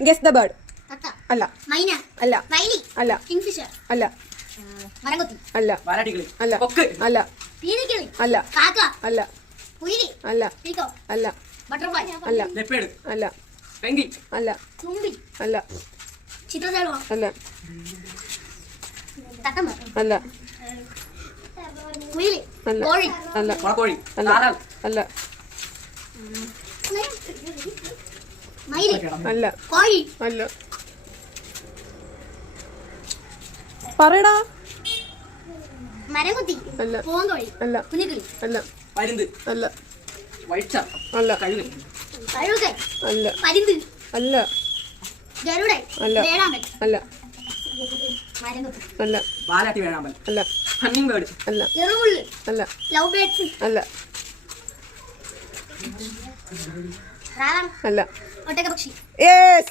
Guess the bird. തത്ത. അല്ല. മൈന. അല്ല. വൈലി. അല്ല. കിങ്ഫിഷർ. അല്ല. മരംകൊത്തി. അല്ല. വാലാട്ടിക്കിളി. അല്ല. കൊക്ക്. അല്ല. പീലിക്കിളി. അല്ല. കാക്ക. അല്ല. കുയിലി. അല്ല. പീക്കോ. അല്ല. ബട്ടർഫ്ലൈ. അല്ല. ലെപ്പേഡ്. അല്ല. പെങ്കി. അല്ല. തുമ്പി. അല്ല. ചിത്രശലഭം. അല്ല. തത്തമ്മ. അല്ല. കുയിലി. അല്ല. കോഴി. അല്ല. മുളക്കോഴി. അല്ല. താറാവ്. അല്ല. മയില്. അല്ല. കോഴി. അല്ല. പറയടാ. മരംകൊത്തി. അല്ല. പൂവൻകോഴി. അല്ല. കുഞ്ഞിക്കിളി. അല്ല. പരുന്ത്. അല്ല. വൈച്ച. അല്ല. കഴുകൻ. കഴുകൻ. അല്ല. പരുന്ത്. അല്ല. ഗരുഡൻ. അല്ല. വേഴാമ്പൽ. അല്ല. മരംകൊത്തി. അല്ല. വാലാട്ടി വേഴാമ്പൽ. അല്ല. Humming bird. അല്ല. എറുമുള്ളി. അല്ല. Love birds. അല്ല. റാവൺ. അല്ല. ഒട്ടകപക്ഷി. യെസ്.